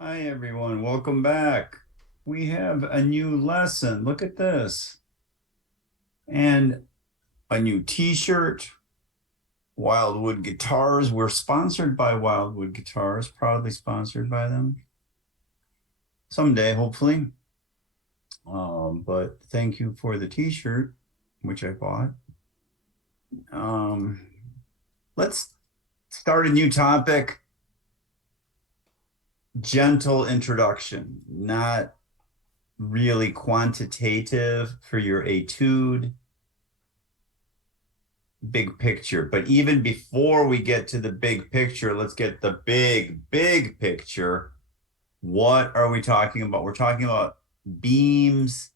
Hi everyone, welcome back. We have a new lesson. Look at this. And a new t-shirt, Wildwood Guitars. We're sponsored by Wildwood Guitars, proudly sponsored by them. Someday, hopefully. But thank you for the t-shirt, which I bought. Um, let's start a new topic. Gentle introduction, not really quantitative for your etude. Big picture. But even before we get to the big picture, let's get the big picture. What are we talking about? We're talking about beams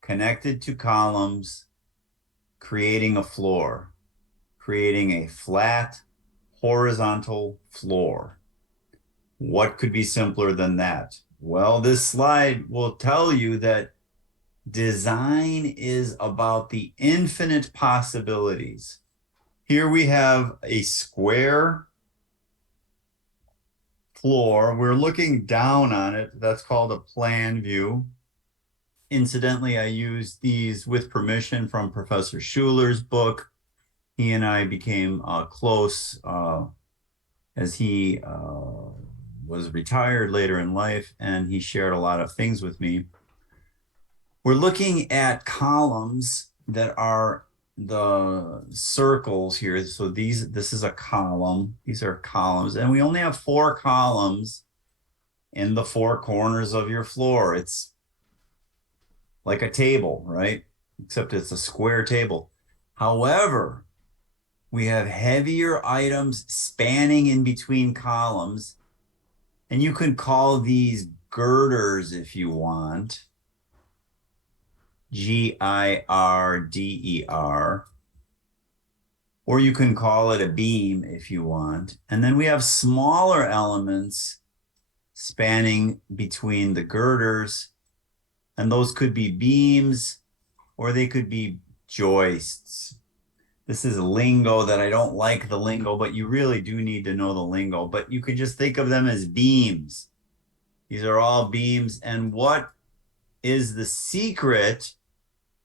connected to columns, creating a floor, creating a flat, horizontal floor. What could be simpler than that? Well, this slide will tell you that design is about the infinite possibilities. Here we have a square floor. We're looking down on it. That's called a plan view. Incidentally, I used these with permission from Professor Schuler's book. He and I became close as he was retired later in life, and he shared a lot of things with me. We're looking at columns that are the circles here. So this is a column. These are columns, and we only have 4 columns in the 4 corners of your floor. It's like a table, right? Except it's a square table. However, we have heavier items spanning in between columns, and you can call these girders if you want. Girder, or you can call it a beam if you want. And then we have smaller elements spanning between the girders, and those could be beams or they could be joists. This is lingo that I don't like the lingo, but you really do need to know the lingo. But you could just think of them as beams. These are all beams. And what is the secret,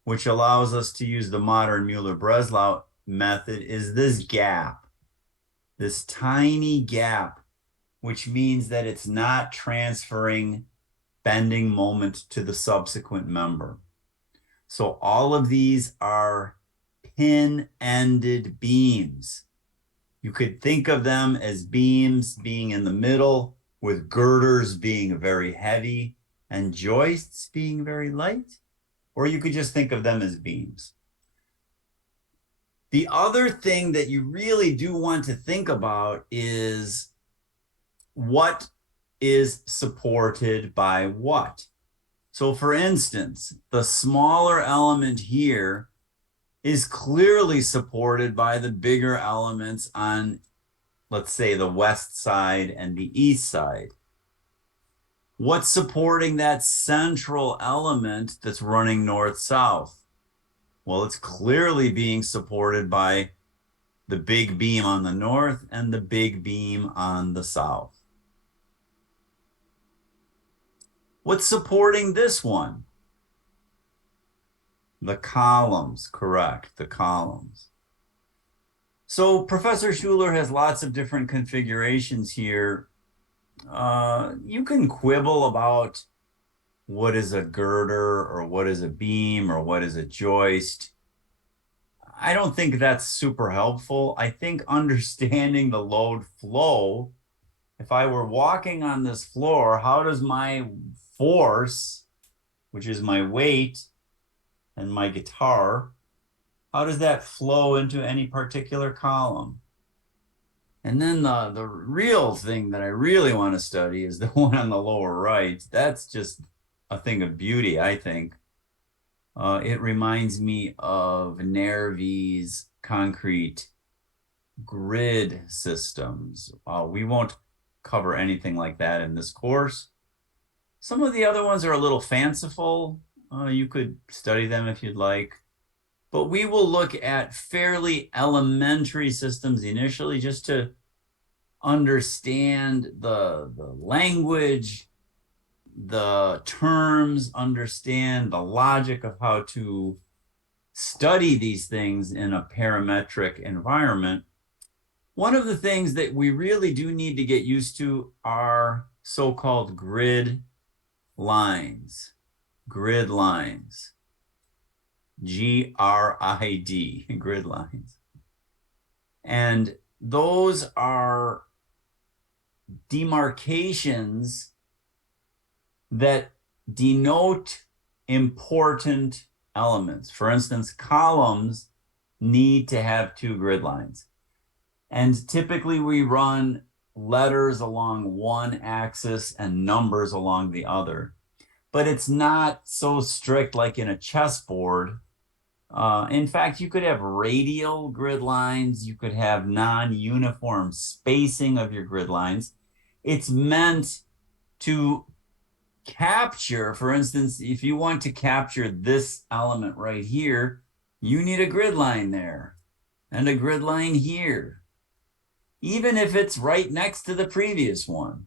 which allows us to use the modern Muller Breslau method, is this gap, this tiny gap, which means that it's not transferring bending moment to the subsequent member. So all of these are pin-ended beams. You could think of them as beams being in the middle, with girders being very heavy and joists being very light, or you could just think of them as beams. The other thing that you really do want to think about is what is supported by what. So for instance, the smaller element here is clearly supported by the bigger elements on, let's say, the west side and the east side. What's supporting that central element that's running north-south? Well, it's clearly being supported by the big beam on the north and the big beam on the south. What's supporting this one? The columns, correct, the columns. So Professor Schuler has lots of different configurations here. You can quibble about what is a girder or what is a beam or what is a joist. I don't think that's super helpful. I think understanding the load flow, if I were walking on this floor, how does my force, which is my weight and my guitar, how does that flow into any particular column? And then the real thing that I really want to study is the one on the lower right. That's just a thing of beauty, I think. It reminds me of Nervi's concrete grid systems. We won't cover anything like that in this course. Some of the other ones are a little fanciful. You could study them if you'd like. But we will look at fairly elementary systems initially just to understand the language, the terms, understand the logic of how to study these things in a parametric environment. One of the things that we really do need to get used to are so-called grid lines. Grid lines. G-R-I-D, grid lines. And those are demarcations that denote important elements. For instance, columns need to have two grid lines. And typically we run letters along one axis and numbers along the other. But it's not so strict like in a chessboard. In fact, you could have radial grid lines. You could have non-uniform spacing of your grid lines. It's meant to capture, for instance, if you want to capture this element right here, you need a grid line there and a grid line here, even if it's right next to the previous one.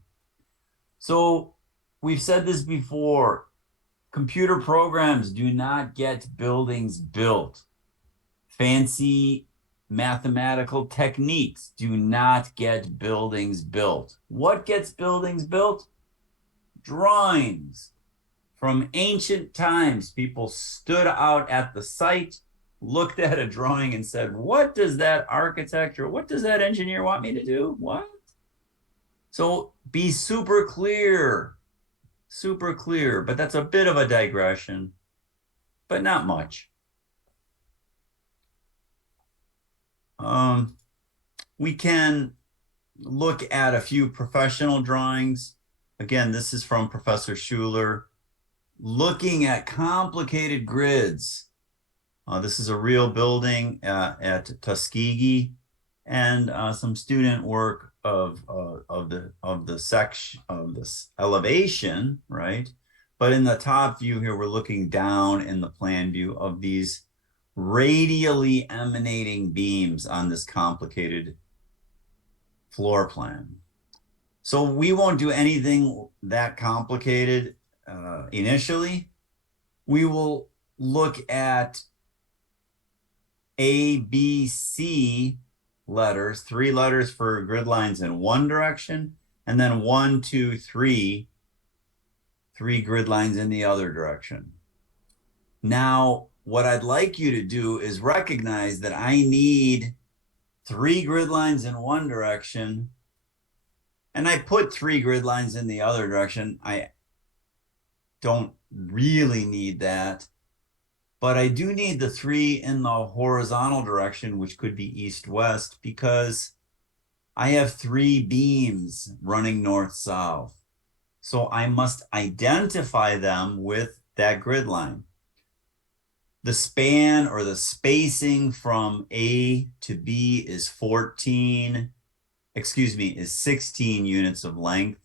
So we've said this before, computer programs do not get buildings built. Fancy mathematical techniques do not get buildings built. What gets buildings built? Drawings. From ancient times, people stood out at the site, looked at a drawing and said, what does that architect or what does that engineer want me to do? What? So be super clear, but that's a bit of a digression, but not much. We can look at a few professional drawings. Again, this is from Professor Schuler, looking at complicated grids. This is a real building at Tuskegee, and some student work of the section of this elevation, right? But in the top view here, we're looking down in the plan view of these radially emanating beams on this complicated floor plan. So we won't do anything that complicated initially. We will look at A, B, C letters, 3 letters for grid lines in one direction, and then 1, 2, 3, 3 grid lines in the other direction. Now, what I'd like you to do is recognize that I need 3 grid lines in one direction, and I put 3 grid lines in the other direction. I don't really need that, but I do need the 3 in the horizontal direction, which could be east-west, because I have 3 beams running north-south. So I must identify them with that grid line. The span or the spacing from A to B is 16 units of length.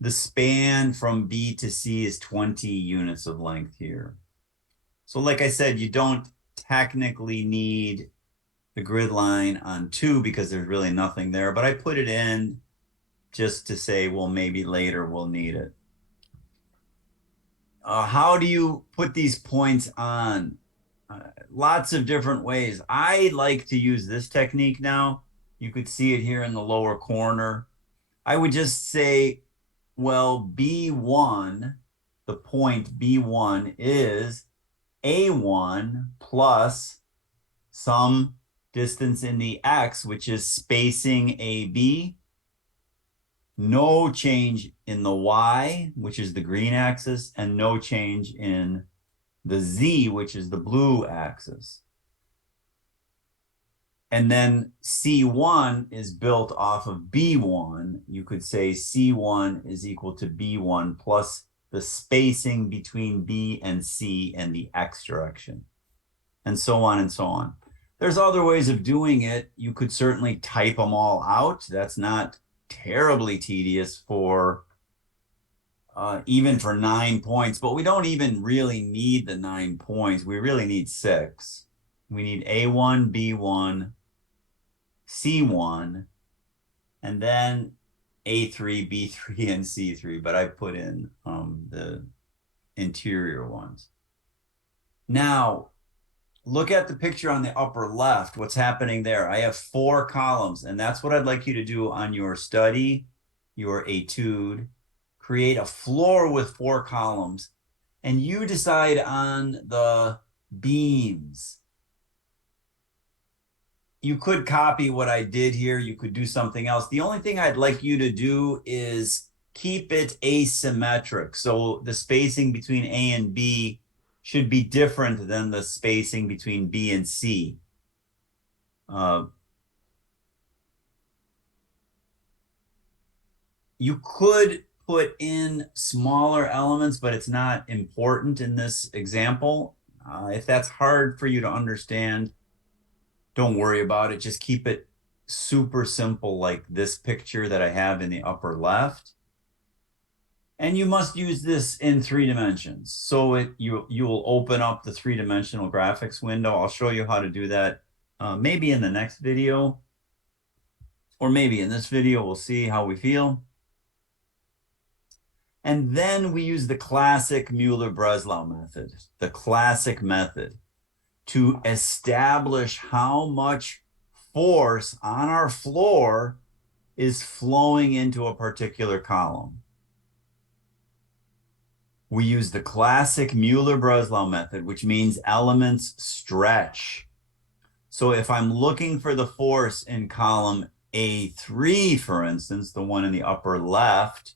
The span from B to C is 20 units of length here. So like I said, you don't technically need the grid line on 2 because there's really nothing there, but I put it in just to say, well, maybe later we'll need it. How do you put these points on? Lots of different ways. I like to use this technique now. You could see it here in the lower corner. I would just say, well, B1, the point B1 is A1 plus some distance in the X, which is spacing AB. No change in the Y, which is the green axis, and no change in the Z, which is the blue axis. And then C1 is built off of B1. You could say C1 is equal to B1 plus the spacing between B and C and the X direction, and so on and so on. There's other ways of doing it. You could certainly type them all out. That's not terribly tedious for even for 9 points, but we don't even really need the 9 points. We really need 6. We need A1, B1, C1, and then A3, B3, and C3, but I put in the interior ones. Now, look at the picture on the upper left. What's happening there? I have 4 columns, and that's what I'd like you to do on your study, your etude. Create a floor with 4 columns, and you decide on the beams. You could copy what I did here. You could do something else. The only thing I'd like you to do is keep it asymmetric. So the spacing between A and B should be different than the spacing between B and C. You could put in smaller elements, but it's not important in this example. If that's hard for you to understand, don't worry about it. Just keep it super simple like this picture that I have in the upper left. And you must use this in 3 dimensions. So you will open up the 3-dimensional graphics window. I'll show you how to do that maybe in the next video, or maybe in this video. We'll see how we feel. And then we use the classic Muller Breslau method, the classic method, to establish how much force on our floor is flowing into a particular column. We use the classic Muller Breslau method, which means elements stretch. So if I'm looking for the force in column A3, for instance, the one in the upper left,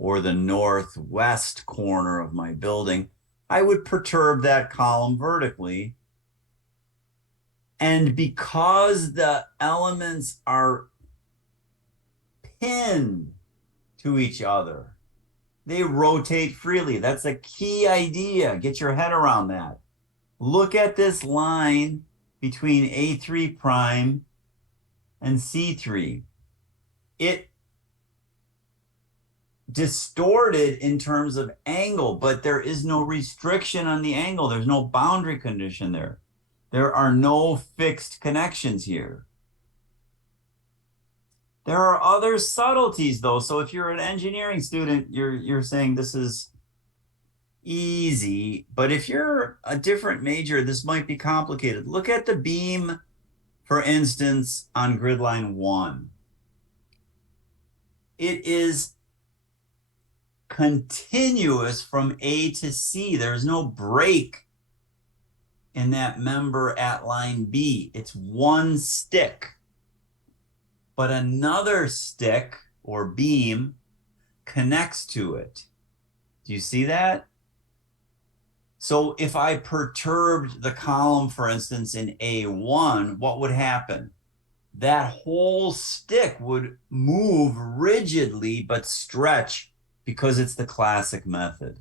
or the northwest corner of my building, I would perturb that column vertically. And because the elements are pinned to each other, they rotate freely. That's a key idea. Get your head around that. Look at this line between A3 prime and C3. It distorted in terms of angle, but there is no restriction on the angle. There's no boundary condition there. There are no fixed connections here. There are other subtleties though. So if you're an engineering student, you're saying this is easy, but if you're a different major, this might be complicated. Look at the beam, for instance, on grid line 1. It is continuous from A to C. There's no break in that member at line B. It's one stick. But another stick or beam connects to it. Do you see that? So if I perturbed the column, for instance, in A1, what would happen? That whole stick would move rigidly but stretch because it's the classic method.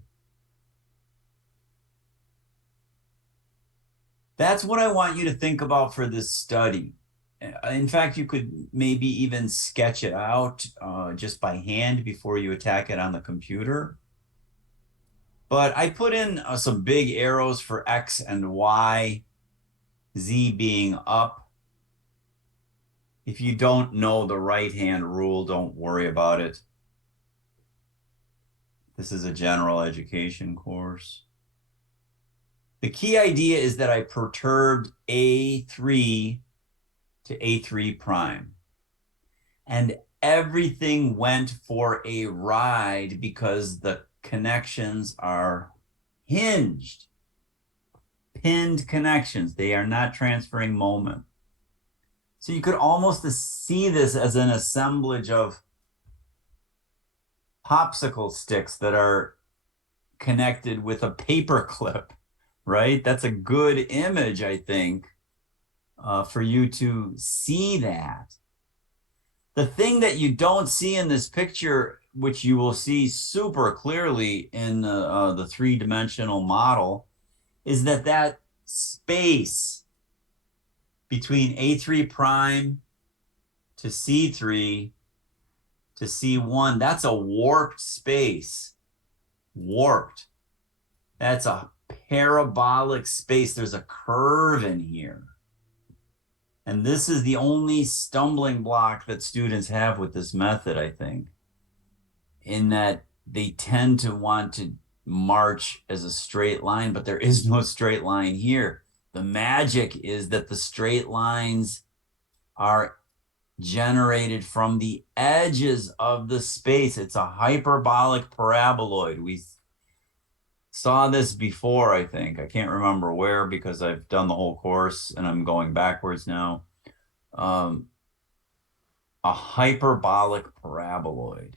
That's what I want you to think about for this study. In fact, you could maybe even sketch it out just by hand before you attack it on the computer. But I put in some big arrows for X and Y, Z being up. If you don't know the right-hand rule, don't worry about it. This is a general education course. The key idea is that I perturbed A3 to A3 prime. And everything went for a ride because the connections are hinged, pinned connections. They are not transferring moment. So you could almost see this as an assemblage of popsicle sticks that are connected with a paper clip, right? That's a good image, I think, for you to see that. The thing that you don't see in this picture, which you will see super clearly in the 3-dimensional model, is that space between A3 prime to C3 to C1, that's a warped space. Warped. That's a parabolic space. There's a curve in here. And this is the only stumbling block that students have with this method, I think, in that they tend to want to march as a straight line, but there is no straight line here. The magic is that the straight lines are generated from the edges of the space. It's a hyperbolic paraboloid. We saw this before, I think. I can't remember where because I've done the whole course and I'm going backwards now. A hyperbolic paraboloid.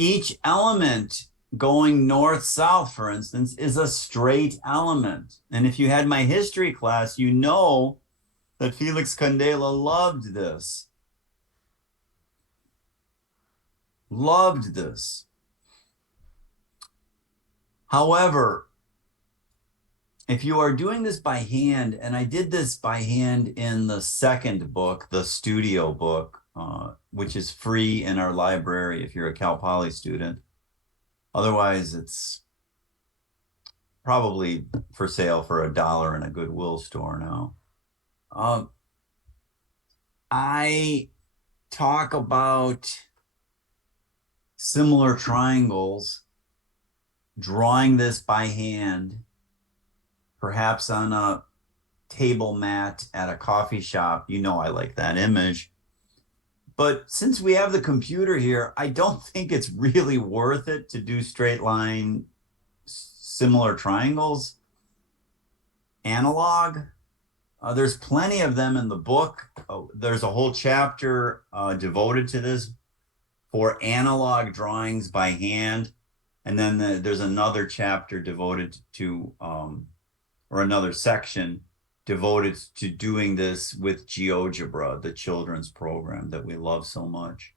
Each element going north-south, for instance, is a straight element. And if you had my history class, you know that Felix Candela loved this. Loved this. However, if you are doing this by hand, and I did this by hand in the second book, the studio book, which is free in our library if you're a Cal Poly student. Otherwise, it's probably for sale for $1 in a Goodwill store now. I talk about similar triangles, drawing this by hand, perhaps on a table mat at a coffee shop. You know I like that image. But since we have the computer here, I don't think it's really worth it to do straight line similar triangles analog. There's plenty of them in the book. There's a whole chapter devoted to this for analog drawings by hand. And then there's another chapter devoted to, or another section devoted to doing this with Geogebra, the children's program that we love so much.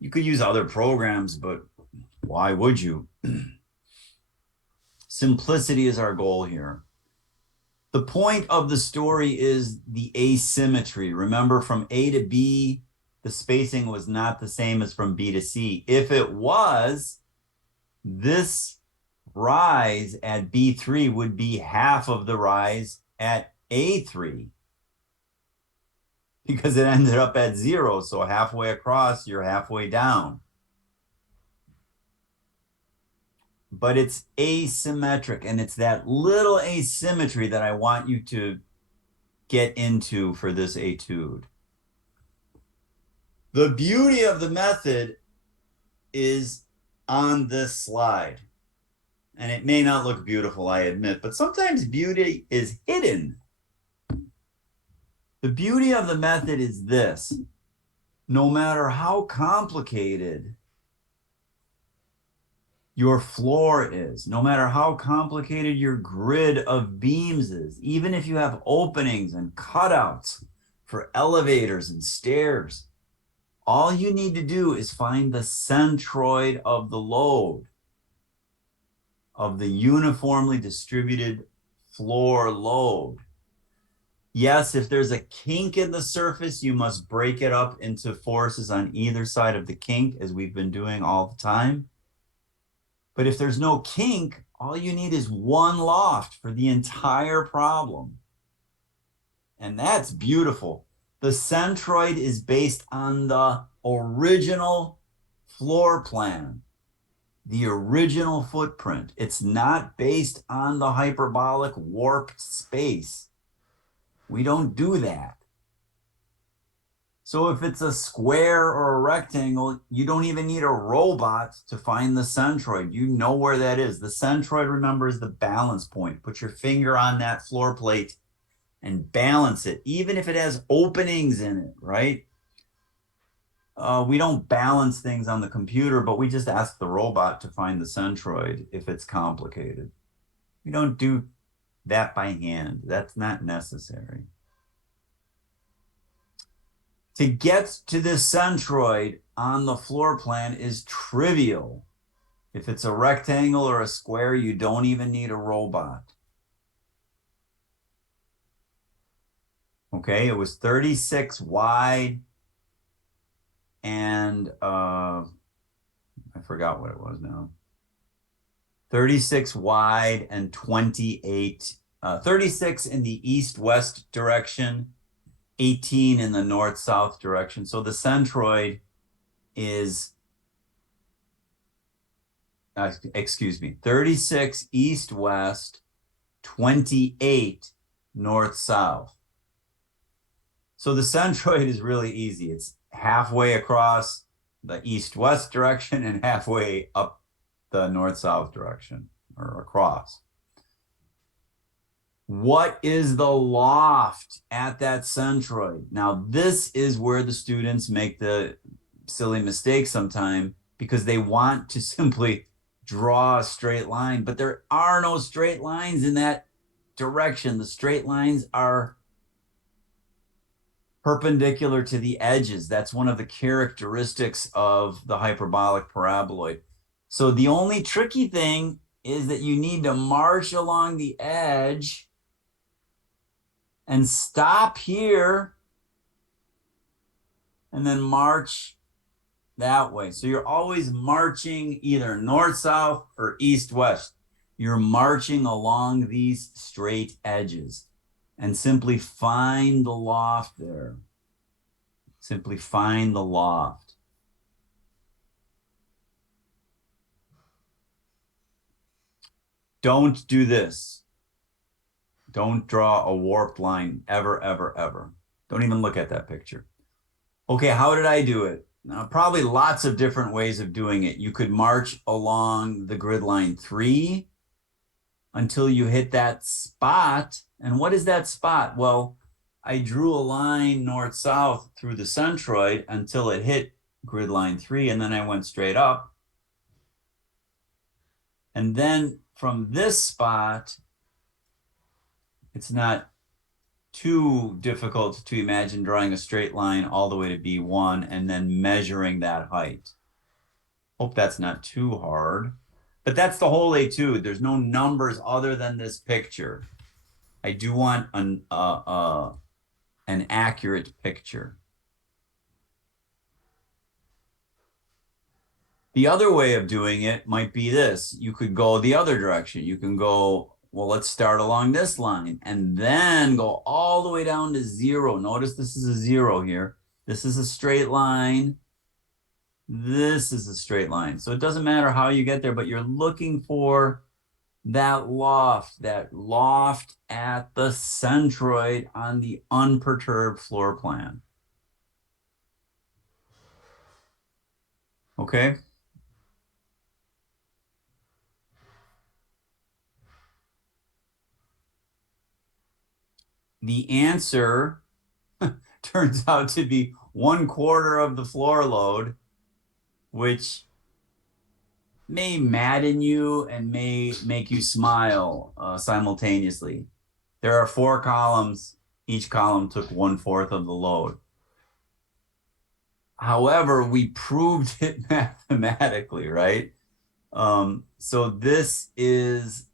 You could use other programs, but why would you? Simplicity is our goal here. The point of the story is the asymmetry. Remember, from A to B, the spacing was not the same as from B to C. If it was, this rise at B3 would be half of the rise at A3 because it ended up at 0. So halfway across, you're halfway down. But it's asymmetric, and it's that little asymmetry that I want you to get into for this etude. The beauty of the method is on this slide. And it may not look beautiful, I admit, but sometimes beauty is hidden. The beauty of the method is this. No matter how complicated your floor is, no matter how complicated your grid of beams is, even if you have openings and cutouts for elevators and stairs, all you need to do is find the centroid of the load of the uniformly distributed floor load. Yes, if there's a kink in the surface, you must break it up into forces on either side of the kink, as we've been doing all the time. But if there's no kink, all you need is one loft for the entire problem. And that's beautiful. The centroid is based on the original floor plan, the original footprint. It's not based on the hyperbolic warped space. We don't do that. So if it's a square or a rectangle, you don't even need a robot to find the centroid. You know where that is. The centroid, remember, is the balance point. Put your finger on that floor plate and balance it, even if it has openings in it, right? We don't balance things on the computer, but we just ask the robot to find the centroid if it's complicated. We don't do that by hand. That's not necessary. To get to this centroid on the floor plan is trivial. If it's a rectangle or a square, you don't even need a robot. Okay, it was 36 wide and I forgot what it was now. 36 wide and 28, 36 in the east-west direction, 18 in the north-south direction. So the centroid is, excuse me, 36 east-west, 28 north-south. So the centroid is really easy. It's halfway across the east-west direction and halfway up the north-south direction, or across. What is the loft at that centroid? Now, this is where the students make the silly mistake sometimes, because they want to simply draw a straight line, but there are no straight lines in that direction. The straight lines are perpendicular to the edges. That's one of the characteristics of the hyperbolic paraboloid. So the only tricky thing is that you need to march along the edge and stop here and then march that way. So you're always marching either north-south or east-west. You're marching along these straight edges, and simply find the loft there. Simply find the loft. Don't do this. Don't draw a warped line ever, ever, ever. Don't even look at that picture. Okay, how did I do it? Now, probably lots of different ways of doing it. You could march along the grid line 3 until you hit that spot. And what is that spot? Well, I drew a line north-south through the centroid until it hit grid line 3, and then I went straight up. And then from this spot, it's not too difficult to imagine drawing a straight line all the way to B1 and then measuring that height. Hope that's not too hard. But that's the whole etude. There's no numbers other than this picture. I do want an accurate picture. The other way of doing it might be this. You could go the other direction. You can go, well, let's start along this line and then go all the way down to 0. Notice this is a 0 here. This is a straight line. This is a straight line. So it doesn't matter how you get there, but you're looking for that loft at the centroid on the unperturbed floor plan. Okay? The answer turns out to be 1/4 of the floor load, which may madden you and may make you smile simultaneously. There are 4 columns. Each column took 1/4 of the load. However, we proved it mathematically, right? So this is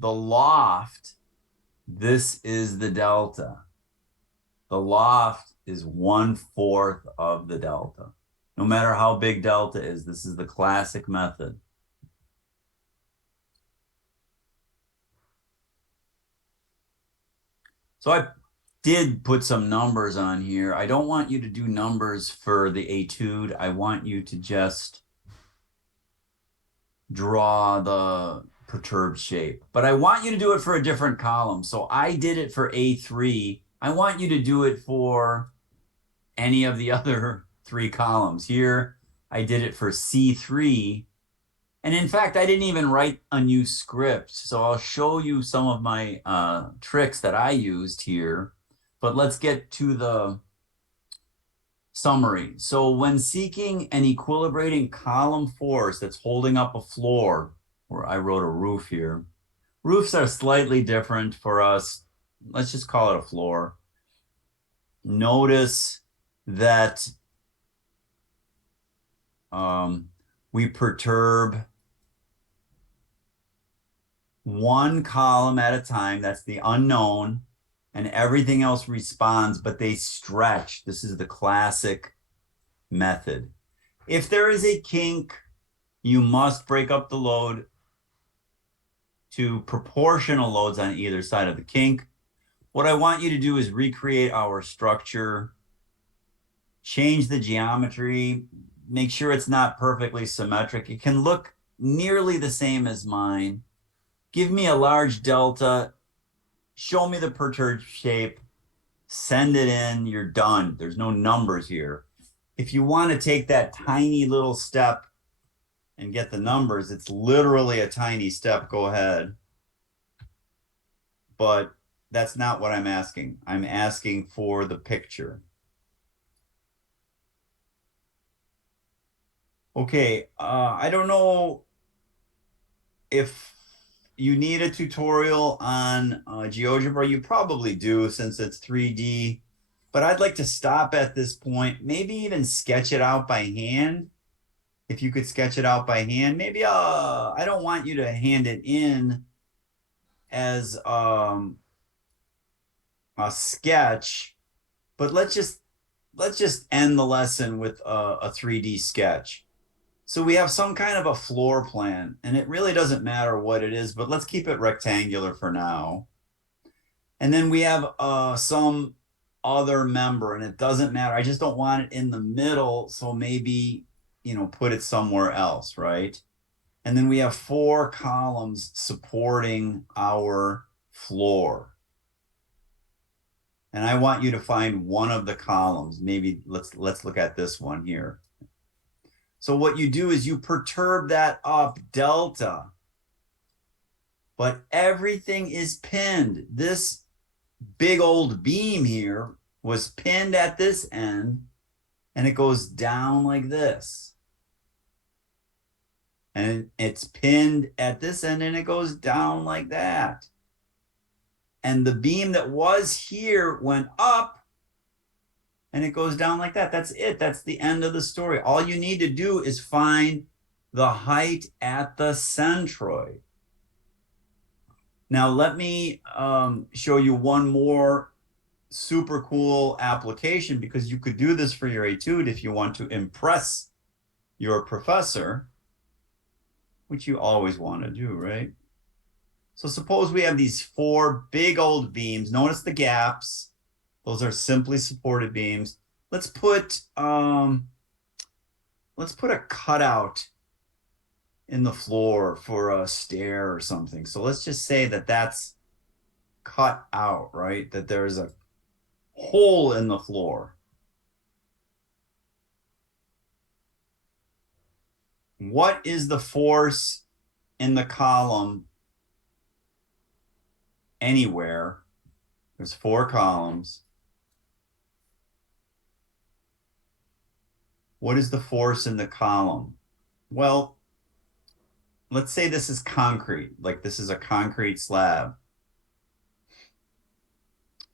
the loft. This is the delta. The loft is 1/4 of the delta. No matter how big delta is, this is the classic method. So I did put some numbers on here. I don't want you to do numbers for the etude. I want you to just draw the perturbed shape. But I want you to do it for a different column. So I did it for A3. I want you to do it for any of the other 3 columns. Here, I did it for C3. And in fact, I didn't even write a new script. So I'll show you some of my tricks that I used here. But let's get to the summary. So when seeking an equilibrating column force that's holding up a floor, or I wrote a roof here. Roofs are slightly different for us. Let's just call it a floor. Notice that we perturb one column at a time. That's the unknown. And everything else responds, but they stretch. This is the classic method. If there is a kink you must break up the load to proportional loads on either side of the kink. What I want you to do is recreate our structure, change the geometry, make sure it's not perfectly symmetric. It can look nearly the same as mine. Give me a large delta, show me the perturbed shape, send it in, you're done. There's no numbers here. If you want to take that tiny little step and get the numbers, it's literally a tiny step, go ahead. But that's not what I'm asking. I'm asking for the picture. Okay, I don't know if you need a tutorial on GeoGebra. You probably do since it's 3D, but I'd like to stop at this point, maybe even sketch it out by hand. If you could sketch it out by hand, maybe I don't want you to hand it in as a sketch, but let's just end the lesson with a 3D sketch. So we have some kind of a floor plan, and it really doesn't matter what it is, but let's keep it rectangular for now. And then we have some other member, and it doesn't matter. I just don't want it in the middle, so maybe, put it somewhere else, right? And then we have 4 columns supporting our floor. And I want you to find one of the columns. Maybe let's look at this one here. So what you do is you perturb that up delta, but everything is pinned. This big old beam here was pinned at this end, and it goes down like this. And it's pinned at this end, and it goes down like that. And the beam that was here went up, and it goes down like that. That's it. That's the end of the story. All you need to do is find the height at the centroid. Now, let me show you one more super cool application, because you could do this for your etude if you want to impress your professor, which you always want to do, right? So suppose we have these 4 big old beams. Notice the gaps. Those are simply supported beams. Let's put a cutout in the floor for a stair or something. So let's just say that that's cut out, right? That there's a hole in the floor. What is the force in the column anywhere? There's 4 columns. What is the force in the column? Well, let's say this is concrete, like this is a concrete slab.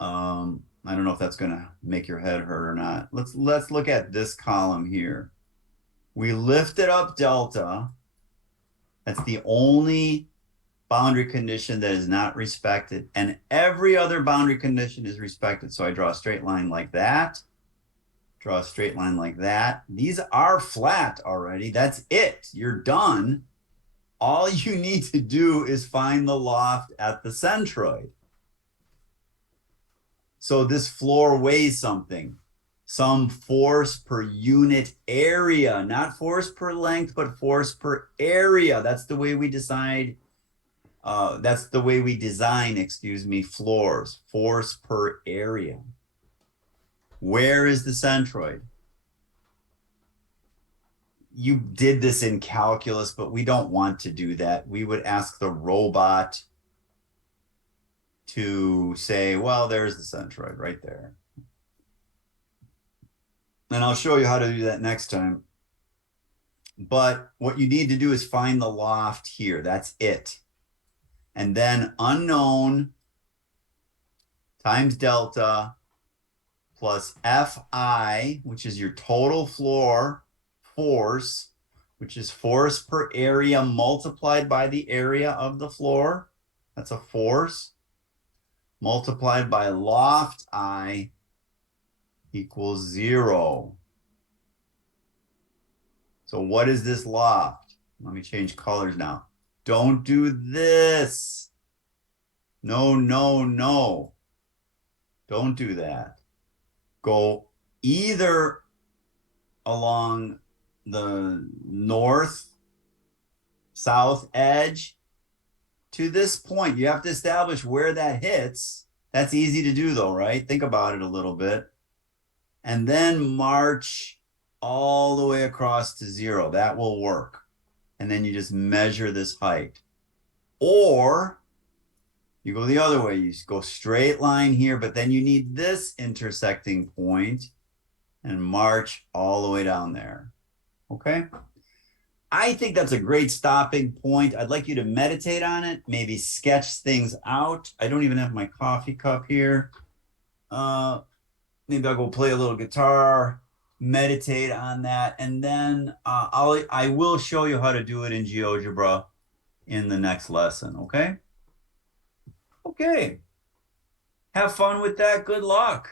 I don't know if that's going to make your head hurt or not. Let's look at this column here. We lifted up delta. That's the only boundary condition that is not respected, and every other boundary condition is respected. So I draw a straight line like that. Draw a straight line like that. These are flat already. That's it. You're done. All you need to do is find the loft at the centroid. So this floor weighs something, some force per unit area, not force per length, but force per area. That's the way we decide. That's the way we design, floors, force per area. Where is the centroid? You did this in calculus, but we don't want to do that. We would ask the robot to say, well, there's the centroid right there. And I'll show you how to do that next time. But what you need to do is find the loft here. That's it. And then unknown times delta plus Fi, which is your total floor force, which is force per area multiplied by the area of the floor. That's a force. Multiplied by loft I equals 0. So what is this loft? Let me change colors now. Don't do this. No, no, no. Don't do that. Go either along the north, south edge to this point. You have to establish where that hits. That's easy to do though, right? Think about it a little bit. And then march all the way across to 0. That will work. And then you just measure this height. Or you go the other way. You go straight line here, but then you need this intersecting point and march all the way down there. Okay? I think that's a great stopping point. I'd like you to meditate on it, maybe sketch things out. I don't even have my coffee cup here. Maybe I'll go play a little guitar, meditate on that, and then I will show you how to do it in GeoGebra in the next lesson, okay? Okay. Have fun with that. Good luck.